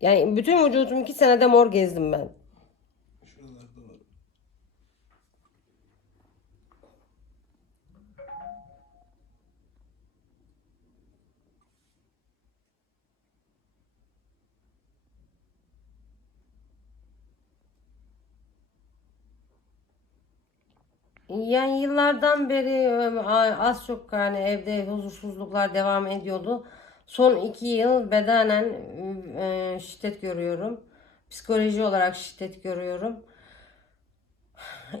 Yani bütün vücudum iki senede mor gezdim ben. Yani yıllardan beri az çok yani evde huzursuzluklar devam ediyordu. Son iki yıl bedenen e, şiddet görüyorum. Psikoloji olarak şiddet görüyorum.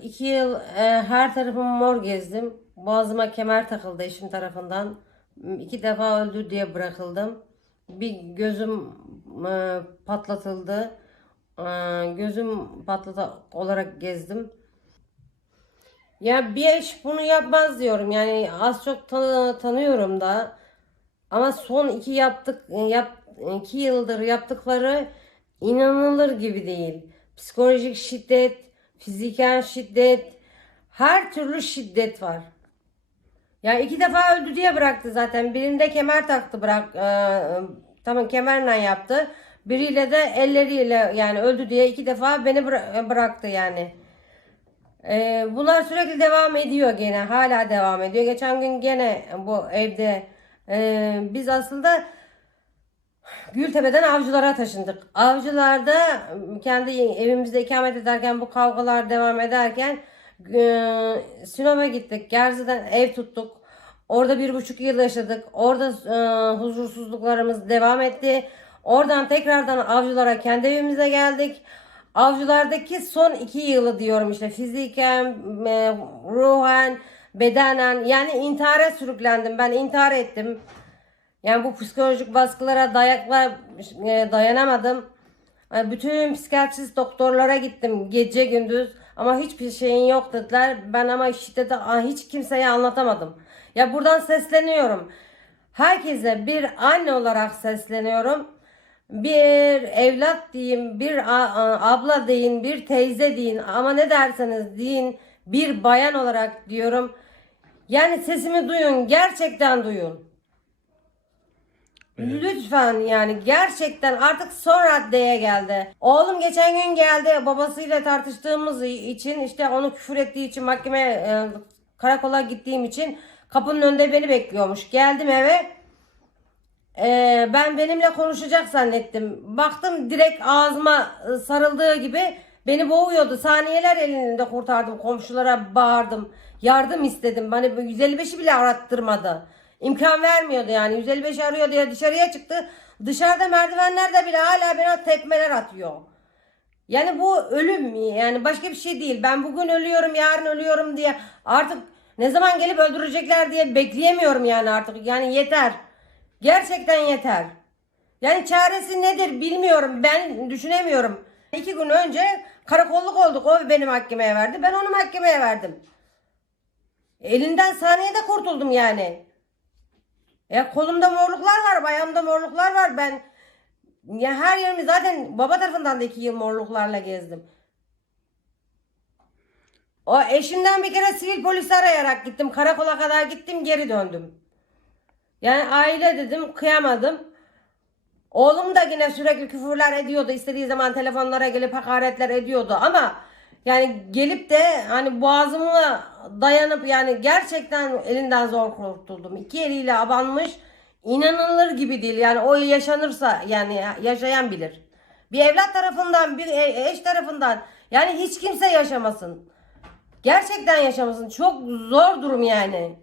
İki yıl e, her tarafımı mor gezdim. Boğazıma kemer takıldı eşim tarafından. İki defa öldü diye bırakıldım. Bir gözüm e, patlatıldı. E, gözüm patlata olarak gezdim. Ya bir eş bunu yapmaz diyorum. Yani az çok tanı- tanıyorum da. Ama son iki yaptık yap iki yıldır yaptıkları inanılır gibi değil. Psikolojik şiddet, fiziken şiddet, her türlü şiddet var. Ya iki defa öldü diye bıraktı zaten. Birinde kemer taktı bırak. e, tamam kemerle yaptı. Biriyle de elleriyle yani öldü diye iki defa beni bıra- bıraktı yani. Ee, bunlar sürekli devam ediyor gene. Hala devam ediyor. Geçen gün gene bu evde e, biz aslında Gültepe'den avcılara taşındık. Avcılarda kendi evimizde ikamet ederken bu kavgalar devam ederken e, Sinop'a gittik. Gerze'den ev tuttuk. Orada bir buçuk yıl yaşadık. Orada e, huzursuzluklarımız devam etti. Oradan tekrardan avcılara kendi evimize geldik. Avcılardaki son iki yılı diyorum işte fiziken, e, ruhen, bedenen yani intihara sürüklendim. Ben intihar ettim. Yani bu psikolojik baskılara dayakla e, dayanamadım. E, Bütün psikiyatrist doktorlara gittim gece gündüz ama hiçbir şeyin yok dediler. Ben ama şiddeti hiç kimseye anlatamadım. Ya buradan sesleniyorum. Herkese bir anne olarak sesleniyorum. Bir evlat deyin, bir abla deyin, bir teyze deyin ama ne derseniz deyin bir bayan olarak diyorum. Yani sesimi duyun, gerçekten duyun. Lütfen yani gerçekten artık son raddeye geldi. Oğlum geçen gün geldi babasıyla tartıştığımız için işte onu küfür ettiği için mahkemeye e, karakola gittiğim için kapının önünde beni bekliyormuş. Geldim eve. e, ben benimle konuşacak zannettim. Baktım direkt ağzıma sarıldığı gibi beni boğuyordu. Saniyeler elinde kurtardım. Komşulara bağırdım. Yardım istedim. Bana bu 155'i bile arattırmadı. İmkan vermiyordu yani. 155 arıyor diye dışarıya çıktı. Dışarıda merdivenlerde bile hala bana tekmeler atıyor. Yani bu ölüm yani başka bir şey değil. Ben bugün ölüyorum yarın ölüyorum diye artık ne zaman gelip öldürecekler diye bekleyemiyorum yani artık. Yani yeter. Gerçekten yeter. Yani çaresi nedir bilmiyorum. Ben düşünemiyorum. İki gün önce karakolluk olduk. O beni mahkemeye verdi. Ben onu mahkemeye verdim. Elinden saniyede kurtuldum yani. Ya kolumda morluklar var, ayağımda morluklar var. Ben ya her yerimi zaten baba tarafından da iki yıl morluklarla gezdim. O eşinden bir kere sivil polisi arayarak gittim. Karakola kadar gittim geri döndüm. Yani aile dedim kıyamadım. Oğlum da yine sürekli küfürler ediyordu. İstediği zaman telefonlara gelip hakaretler ediyordu ama yani gelip de hani boğazımı dayanıp yani gerçekten elinden zor kurtuldum. İki eliyle abanmış inanılır gibi değil. Yani o yaşanırsa yani yaşayan bilir. Bir evlat tarafından bir e- eş tarafından yani hiç kimse yaşamasın. Gerçekten yaşamasın. Çok zor durum yani.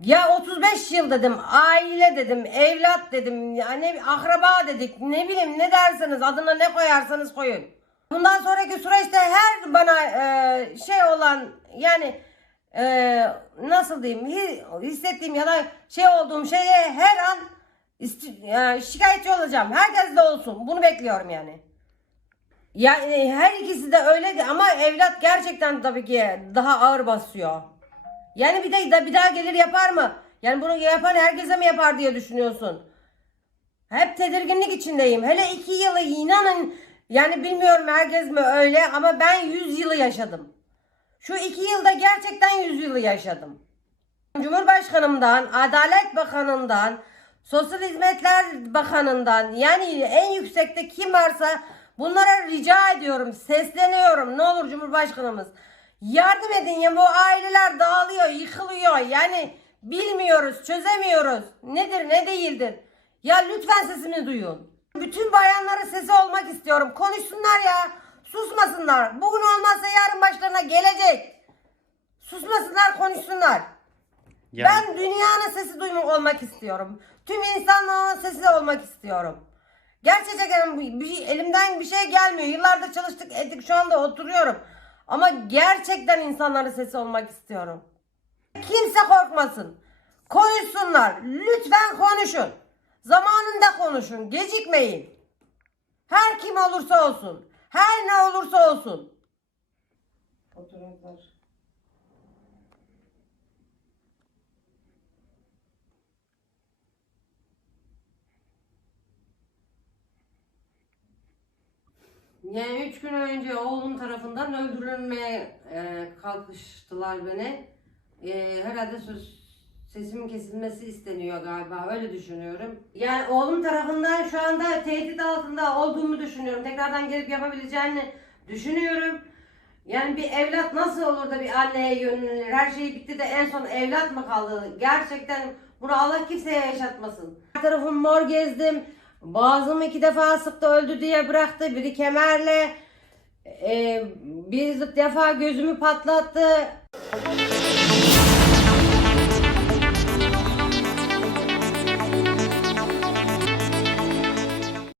Ya 35 yıl dedim, aile dedim, evlat dedim, yani akraba dedik, ne bileyim ne derseniz adına ne koyarsanız koyun. Bundan sonraki süreçte her bana e, şey olan yani e, nasıl diyeyim hi- hissettiğim ya da şey olduğum şeye her an e, şikayetçi olacağım. Herkes de olsun. Bunu bekliyorum yani. Yani her ikisi de öyle ama evlat gerçekten tabii ki daha ağır basıyor. Yani bir de bir daha gelir yapar mı? Yani bunu yapan herkese mi yapar diye düşünüyorsun? Hep tedirginlik içindeyim. Hele iki yılı inanın yani bilmiyorum herkes mi öyle ama ben yüz yılı yaşadım. Şu iki yılda gerçekten yüz yılı yaşadım. Cumhurbaşkanımdan, Adalet Bakanımdan, Sosyal Hizmetler Bakanı'ndan yani en yüksekte kim varsa bunlara rica ediyorum, sesleniyorum. Ne olur Cumhurbaşkanımız yardım edin ya bu aileler dağılıyor, yıkılıyor. Yani bilmiyoruz, çözemiyoruz. Nedir, ne değildir. Ya lütfen sesimi duyun. Bütün bayanların sesi olmak istiyorum. Konuşsunlar ya. Susmasınlar. Bugün olmazsa yarın başlarına gelecek. Susmasınlar, konuşsunlar. Yani Ben dünyanın sesi duymak olmak istiyorum. Tüm insanlığın sesi olmak istiyorum. Gerçekten bir şey, elimden bir şey gelmiyor. Yıllardır çalıştık ettik şu anda oturuyorum. Ama gerçekten insanların sesi olmak istiyorum. Kimse korkmasın. Konuşsunlar. Lütfen konuşun. Zamanında konuşun. Gecikmeyin. Her kim olursa olsun. Her ne olursa olsun. Fotoğraflar. Yani üç gün önce oğlum tarafından öldürülmeye e, kalkıştılar beni. E, herhalde söz, sesimin kesilmesi isteniyor galiba öyle düşünüyorum. Yani oğlum tarafından şu anda tehdit altında olduğumu düşünüyorum. Tekrardan gelip yapabileceğini düşünüyorum. Yani bir evlat nasıl olur da bir anneye yönlenir? Her şey bitti de en son evlat mı kaldı? Gerçekten bunu Allah kimseye yaşatmasın. Her tarafım mor gezdim. Boğazımı iki defa sıktı öldü diye bıraktı. Biri kemerle. e, bir defa gözümü patlattı.